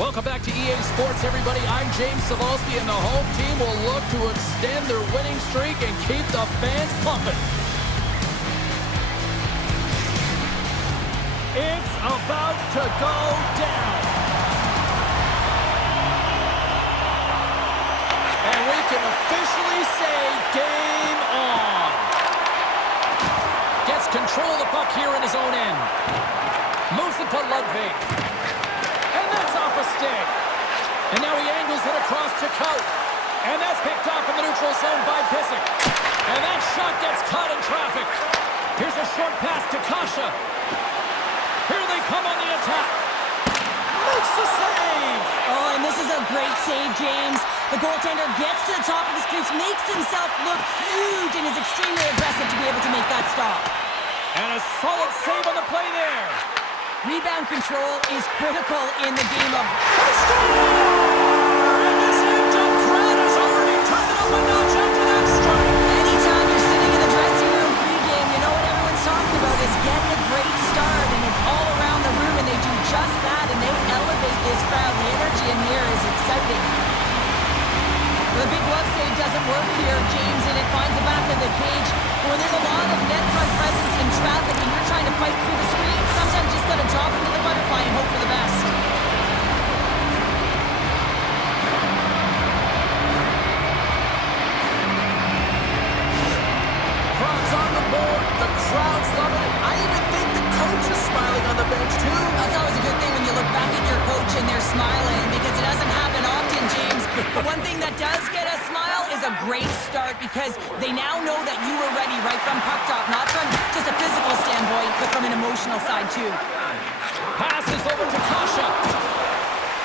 Welcome back to EA Sports, everybody. I'm James Cebulski, and the home team will look to extend their winning streak and keep the fans pumping. It's about to go down. And we can officially say game on. Gets control of the puck here in his own end. Moves it to Ludwig. Off a stick. And now he angles it across to Coat. And that's picked off in the neutral zone by Pysyk. And that shot gets caught in traffic. Here's a short pass to Kasha. Here they come on the attack. Makes the save. Oh, and this is a great save, James. The goaltender gets to the top of his crease, makes himself look huge, and is extremely aggressive to be able to make that stop. And a solid save on the play there. Rebound control is critical in the game of... And this Hampton crowd has already turned it up a notch after that strike. Anytime you're sitting in the dressing room pregame, you know what everyone's talking about is getting a great start, and it's all around the room, and they do just that, and they elevate this crowd. The energy in here is exciting. The big glove save doesn't work here, James, and it finds the back of the cage. Where there's a lot of net front presence in traffic, and you're trying to fight through the screen, sometimes you just got to drop into the butterfly and hope for the best. Crocs on the board. The crowd's loving it. I even think the coach is smiling on the bench, too. That's always a good thing when you look back at your coach and they're smiling, because it doesn't happen often, James. But one thing that does get a smile is a great start, because they now know that you were ready right from puck drop, not from just a physical standpoint, but from an emotional side, too. Passes over to Kasha.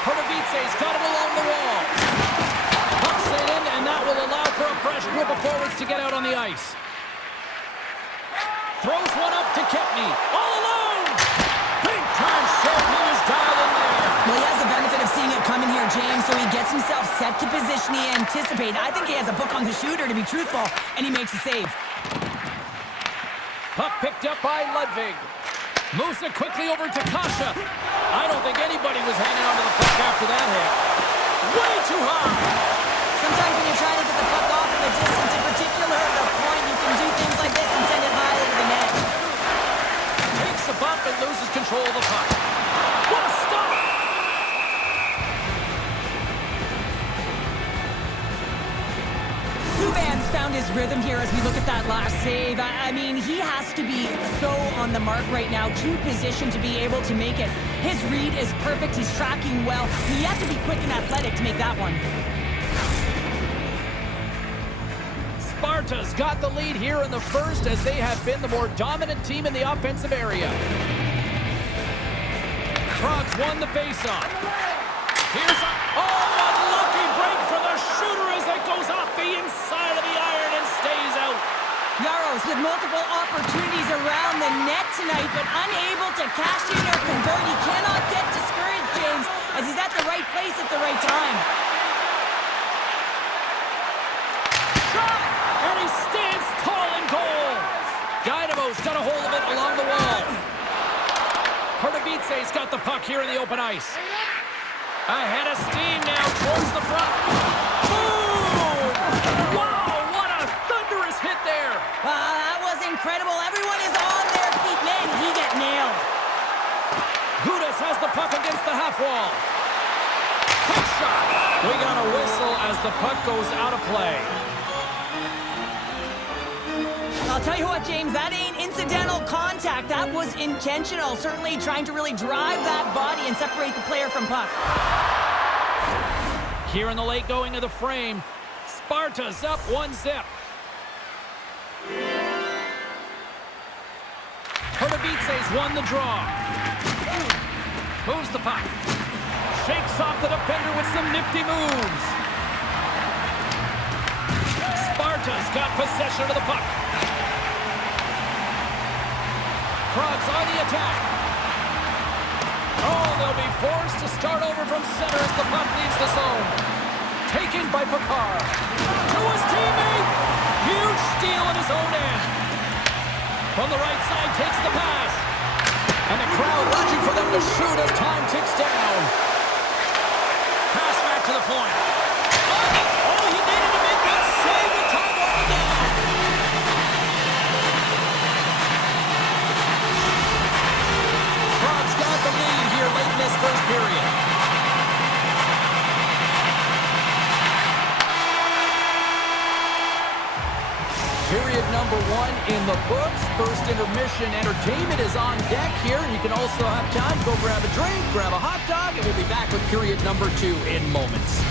Hurtubidze's got it along the wall. Pucks it in, and that will allow for a fresh group of forwards to get out on the ice. Throws one up to Kempny. All alone! Big time save. He was dialed in there. Well, he has the benefit of seeing it coming here, James, so he gets himself set to position he anticipated. I think he has a book on the shooter, to be truthful, and he makes a save. Puck picked up by Ludwig. Moves it quickly over to Kasha. I don't think anybody was hanging onto the puck after that hit. Way too high. Sometimes when you're trying to get the puck off of a distance, in particular at the point, you can do things like this and send it high over the net. Takes a bump and loses control of the puck. What a stop! Subban's found his rhythm here as we look at that last save. I mean, he has to be so on the mark right now, to position to be able to make it. His read is perfect. He's tracking well. He has to be quick and athletic to make that one. Sparta's got the lead here in the first, as they have been the more dominant team in the offensive area. Crocs won the faceoff. Here's a... Oh, unlucky break for the shooter as it goes off the inside of the iron and stays out. Jaros with multiple opportunities around the net tonight, but unable to cash in or convert. He cannot get discouraged, James, as he's at the right place at the right time. Shot! And he stands tall in goal. Dynamo's got a hold of it along the wall. Hurtubidze's got the puck here in the open ice. Ahead of steam now towards the front. Boom! Wow, what a thunderous hit there. Wow, that was incredible. Everyone is on their feet. Man, he got nailed. Gudas has the puck against the half wall. Quick shot. We got a whistle as the puck goes out of play. I'll tell you what, James, that ain't incidental contact. That was intentional. Certainly trying to really drive that body and separate the player from puck. Here in the late going of the frame, Sparta's up 1-0. Hurtubidze's won the draw. Moves the puck. Shakes off the defender with some nifty moves. Sparta's got possession of the puck. Crocs on the attack. Oh, they'll be forced to start over from center as the puck leaves the zone. Taken by Picard. To his teammate. Huge steal in his own end. From the right side, takes the pass. And the crowd urging for them to shoot as time ticks down. pass back to the point. Oh, he needed to make that save with time running down. Frogs got the lead here late in this first period. Period number 1 in the books. First intermission entertainment is on deck here. You can also have time to go grab a drink, grab a hot dog, and we'll be back with period number 2 in moments.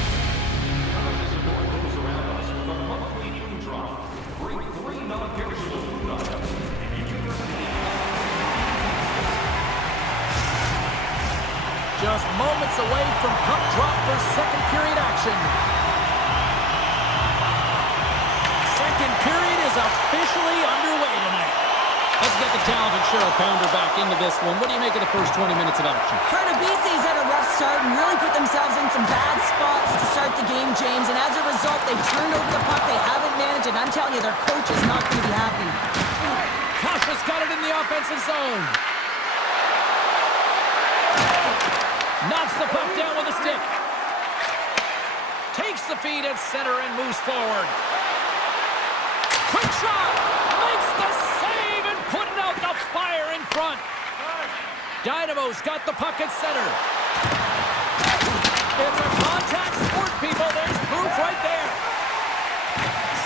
Just moments away from puck drop for second period action. Second period is officially underway tonight. Let's get the talented Cheryl Pounder back into this one. What do you make of the first 20 minutes of action? Pardubice's had a rough start and really put themselves in some bad spots to start the game, James. And as a result, they've turned over the puck. They haven't managed it. I'm telling you, their coach is not going to be happy. Kasha's got it in the offensive zone. Knocks the puck down with a stick. Takes the feed at center and moves forward. Quick shot! Makes the save and putting out the fire in front. Dynamo's got the puck at center. It's a contact sport, people. There's proof right there.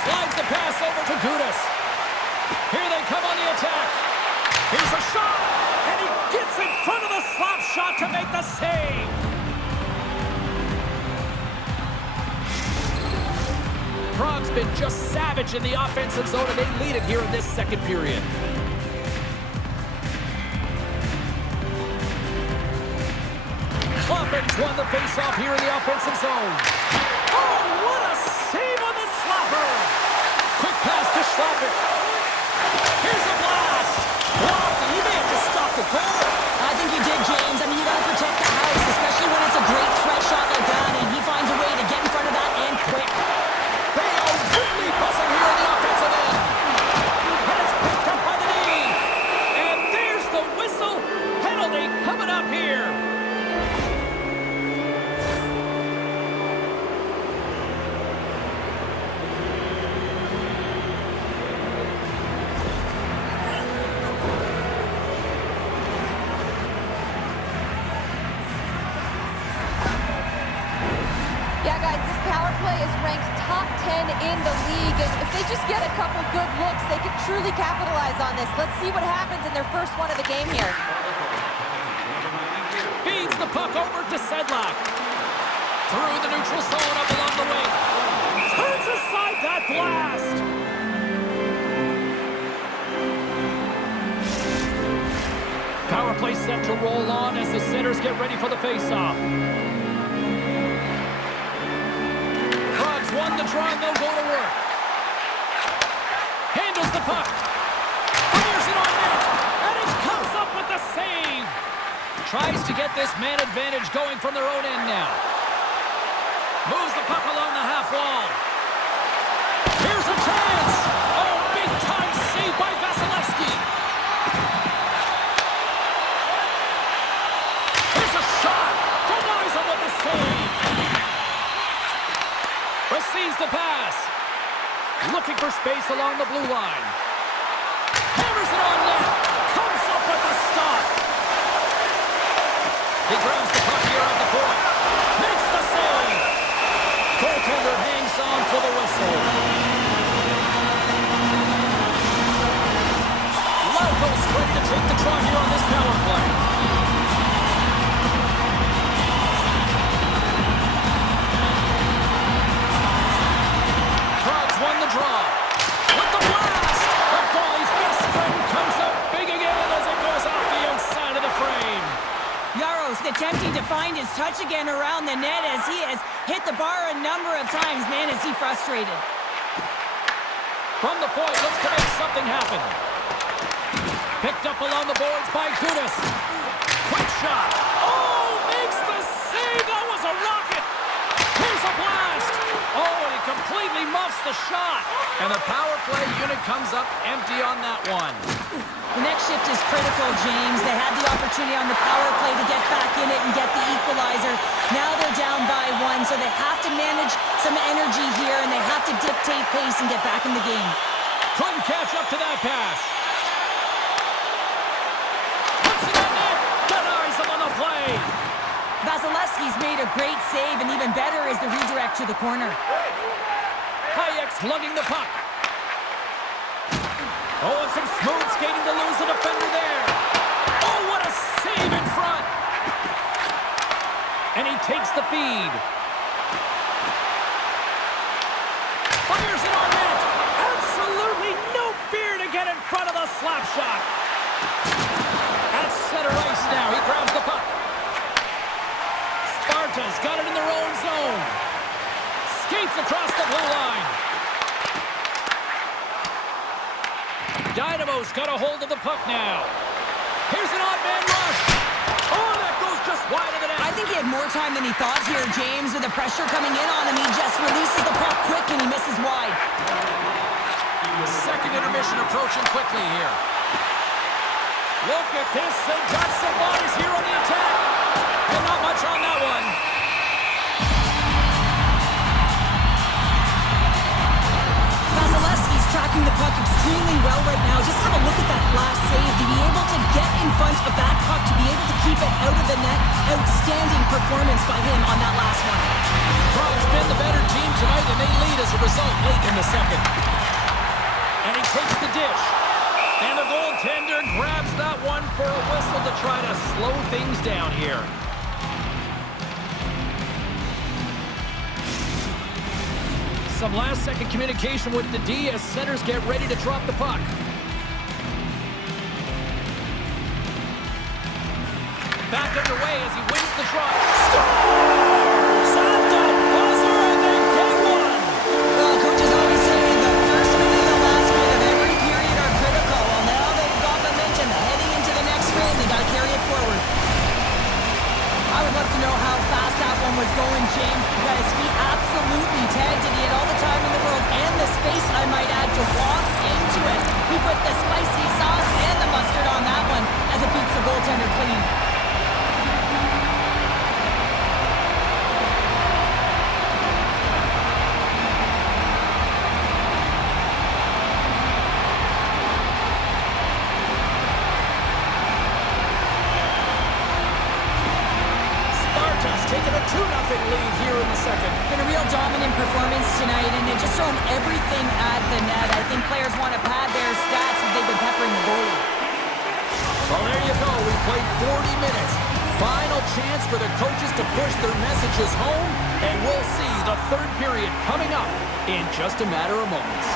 Slides the pass over to Gudas. Here they come on the attack. Here's a shot, and he gets in front of the slap shot to make the save. Prague's been just savage in the offensive zone, and they lead it here in this second period. Kloppin's won the faceoff here in the offensive zone. Oh, what a save on the slapper! Quick pass to Schlappin. Here's a blast! Blocked, and he may have just stopped the goal. I think you did, James. I mean, you got to protect the house, especially when it's a great threat shot like that, and he finds a way to get in front of that and quick. They are really buzzing here in the offensive end. And it's picked up by the knee. And there's the whistle. Penalty coming up here. Yeah, guys, this power play is ranked top 10 in the league, and if they just get a couple good looks, they can truly capitalize on this. Let's see what happens in their first one of the game here. Feeds the puck over to Sedlak. Through the neutral zone up along the wing. Turns aside that blast. Power play set to roll on as the Senators get ready for the faceoff. Prague's won the draw and they'll go to work. Handles the puck. Fires it on net. And it comes up with the save. Tries to get this man advantage going from their own end now. Moves the puck along the half wall. Here's a chance. Oh, big time save by Vasilevsky. Here's a shot. Denies him with the save. Receives the pass. Looking for space along the blue line. Hammers it on net. Comes up with the stop. He grabs the puck here at the point. Makes the save. Goaltender hangs on for the whistle. Lauko's ready to take the draw here on this power play. Prague's won the draw. With the blast! The goalie's best friend comes up big again as it goes off the outside of the frame. Yaros attempting to find his touch again around the net as he has hit the bar a number of times. Man, is he frustrated. From the point, looks to make something happen. Picked up along the boards by Gudas. Quick shot. Oh, makes the save. That was a rocket. Here's a blast. Oh, and he completely muffs the shot. And the power play unit comes up empty on that one. The next shift is critical, James. They had the opportunity on the power play play to get back in it and get the equalizer. Now they're down by 1, so they have to manage some energy here, and they have to dictate pace and get back in the game. Couldn't catch up to that pass. Puts it in net. Denies him on the play. Vasilevsky's made a great save, and even better is the redirect to the corner. Hayek's lugging the puck. Oh, and some smooth skating to lose the defender there. Oh, what a save in front. And he takes the feed. Fires it on net. Absolutely no fear to get in front of the slap shot. At center ice now. He grabs the puck. Sparta's got it in their own zone. Skates across the blue line. Dynamo's got a hold of the puck now. Here's an odd man rush. Oh, that goes just wide of the net. I think he had more time than he thought here, James. With the pressure coming in on him, he just releases the puck quick and he misses wide. Second intermission approaching quickly here. Look at this. They've got some bodies here on the attack. And not much on that one. Vasilevsky's tracking the puck extremely well right now. Just have a look at that last save. To be able to get in front of that puck, to be able to keep it out of the net. Outstanding performance by him on that last one. Prague's been the better team tonight, and they lead as a result late in the second. And he takes the dish. And the goaltender grabs that one for a whistle to try to slow things down here. Some last-second communication with the D as centers get ready to drop the puck. Back underway as he wins the draw. Scores! At the buzzer, and they get one! Well, coaches always say the first minute and the last minute of every period are critical. Well, now they've got momentum heading into the next frame. They got to carry it forward. I would love to know how fast that one was going, James, because he absolutely tagged it. He had all the time in the world and the space, I might add, to walk into it. He put the spicy sauce and the mustard on that one as it beats the goaltender clean. Taking a 2-0 lead here in the second. Been a real dominant performance tonight, and they've just thrown everything at the net. I think players want to pad their stats if they've been peppering the goalie. Well, there you go. We played 40 minutes. Final chance for the coaches to push their messages home, and we'll see the third period coming up in just a matter of moments.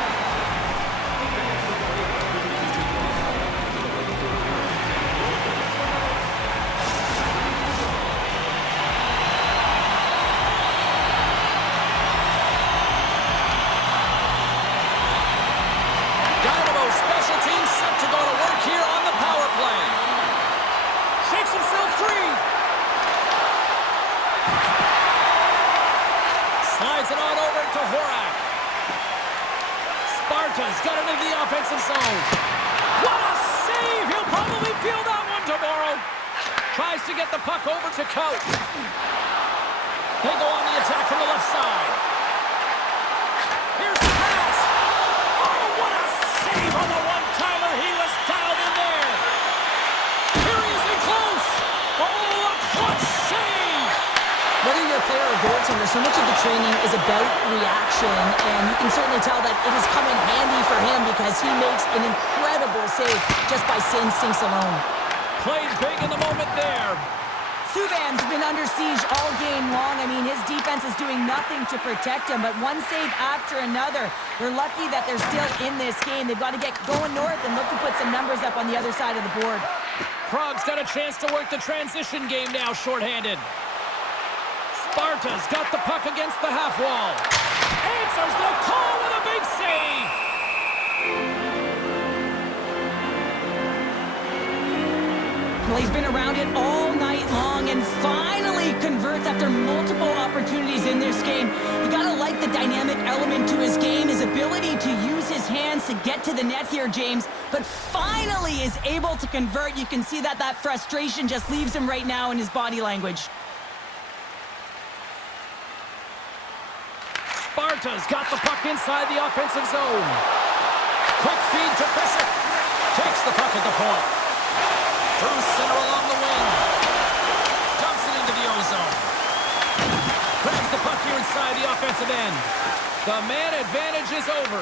Special teams set to go to work here on the power play. Shakes himself free. Slides it on over to Horak. Sparta's got it into the offensive zone. What a save! He'll probably feel that one tomorrow. Tries to get the puck over to Coach. They go on the attack from the left side. Here's the pass. Oh, what a save on the one-timer. He was dialed in there. Here he is in close. Oh, a clutch save. Whether you're a player or goaltender, so much of the training is about reaction, and you can certainly tell that it has come in handy for him because he makes an incredible save just by instincts alone. Plays big in the moment there. Subban's been under siege all game long. I mean, his defense is doing nothing to protect him, but one save after another. They're lucky that they're still in this game. They've got to get going north and look to put some numbers up on the other side of the board. Prague's got a chance to work the transition game now, shorthanded. Sparta's got the puck against the half wall. Answers the call with a big save. Well, he's been around it all night long and finally converts after multiple opportunities in this game. You gotta like the dynamic element to his game, his ability to use his hands to get to the net here, James, but finally is able to convert. You can see that frustration just leaves him right now in his body language. Sparta's got the puck inside the offensive zone. Quick feed to Bissett. Takes the puck at the point. Through center along the wing. Dumps it into the O-zone. Grabs the puck here inside the offensive end. The man advantage is over.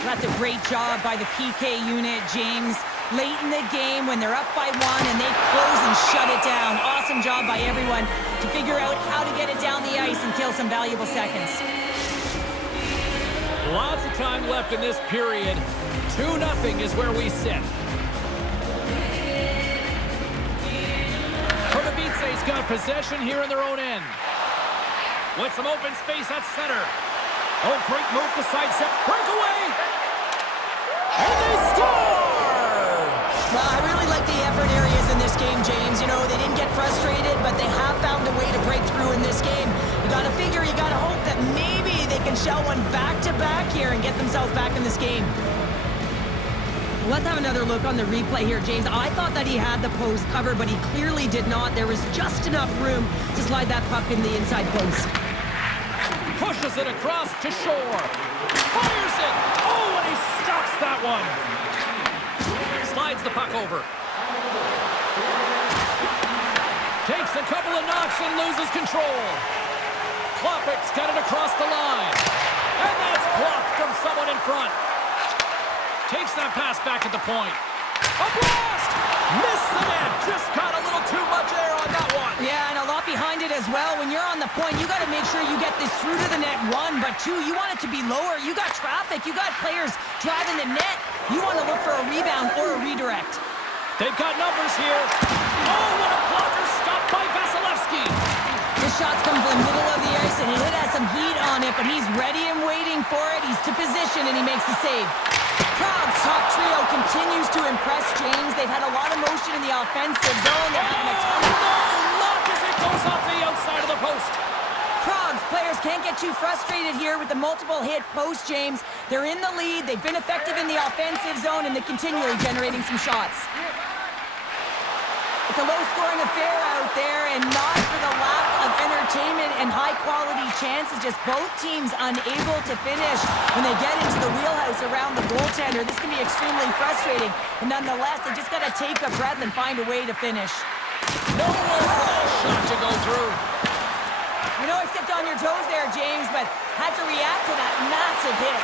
That's a great job by the PK unit, James. Late in the game when they're up by one and they close and shut it down. Awesome job by everyone to figure out how to get it down the ice and kill some valuable seconds. Lots of time left in this period. 2-0 is where we sit. Konovice's got possession here in their own end. With some open space at center. Oh, great move to sidestep. Breakaway! And they score! Well, I really like the effort areas in this game, James. You know, they didn't get frustrated, but they have found a way to break through in this game. You gotta figure, you gotta hope that maybe they can shell one back-to-back here and get themselves back in this game. Let's have another look on the replay here, James. I thought that he had the post covered, but he clearly did not. There was just enough room to slide that puck in the inside post. Pushes it across to Shore. Fires it! Oh, and he stops that one. Slides the puck over. Takes a couple of knocks and loses control. Klopek's got it across the line. And that's blocked from someone in front. Takes that pass back at the point. A blast! Missed the net. Just got a little too much air on that one. Yeah, and a lot behind it as well. When you're on the point, you got to make sure you get this through to the net, one, but two, you want it to be lower. You got traffic. You got players driving the net. You want to look for a rebound or a redirect. They've got numbers here. Oh, what a blocker stopped by Vasilevsky. The shots come from the middle of the ice, and he has some heat on it, but he's ready and waiting for it. He's to position, and he makes the save. Prague's top trio continues to impress, James. They've had a lot of motion in the offensive zone. They're having a ton of... Luck as it goes off the outside of the post. Prague's players can't get too frustrated here with the multiple hit post, James. They're in the lead. They've been effective in the offensive zone, and they're continually generating some shots. It's a low-scoring affair out there, and not for the lack of entertainment and high-quality chances. Just both teams unable to finish when they get into the wheelhouse around the goaltender. This can be extremely frustrating, but nonetheless, they just got to take a breath and find a way to finish. Nowhere for that shot to go through. I know I stepped on your toes there, James, but had to react to that massive hit.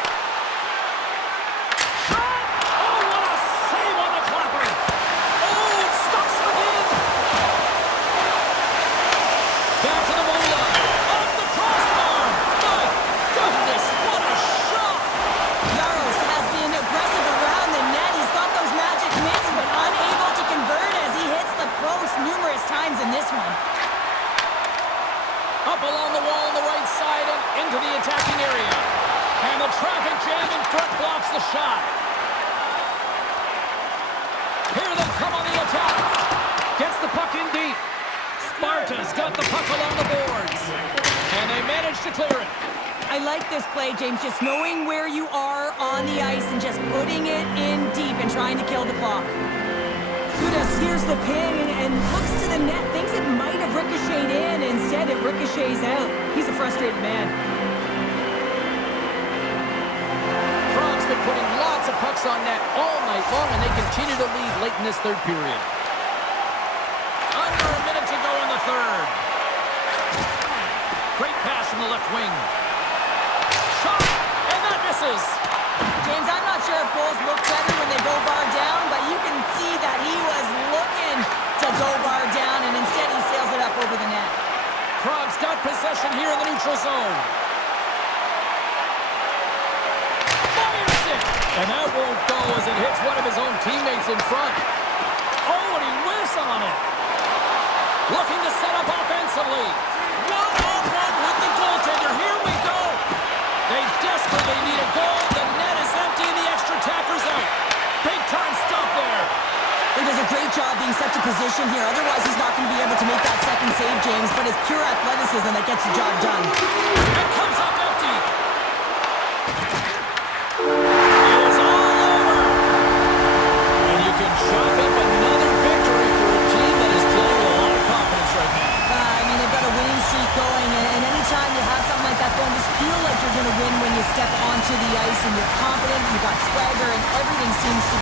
Oh, what a save on the Klopper. Oh, it stops again. Back to the goal line. Off the crossbar. My goodness, what a shot. Jaros has been aggressive around the net. He's got those magic mitts, but unable to convert as he hits the post numerous times in this one. Up along the wall on the right side and into the attacking area. And the traffic jam in front blocks the shot. Here they come on the attack. Gets the puck in deep. Sparta's got the puck along the boards. And they manage to clear it. I like this play, James, just knowing where you are on the ice and just putting it in deep and trying to kill the clock. Sudas hears the ping and looks to the net, thinks it might have ricocheted in, instead it ricochets out. He's a frustrated man. Prague's been putting lots of pucks on net all night long, and they continue to lead late in this third period. Under a minute to go in the third. Great pass from the left wing. Shot, and that misses. James, I'm not sure if goals look better when they go bar down, but you can see that he was looking to go bar down, and instead he sails it up over the net. Prague's got possession here in the neutral zone. Fires it! And that won't go as it hits one of his own teammates in front. Oh, and he whiffs on it. Looking to set up offensively. One-on-one with the goaltender. Here we go. They desperately need a goal. The net is empty and the extra attacker's out. Big time stop there. He does a great job being such a position here. Otherwise, he's not going to be able to make that second save, James. But it's pure athleticism that gets the job done. It comes up empty. It is all over. And you can chalk up another victory for a team that is playing with a lot of confidence right now. I mean, they've got a winning streak going, and anytime you have something like that going, just feel like you're going to win when you step onto the ice and you're confident, you've got swagger, and everything seems to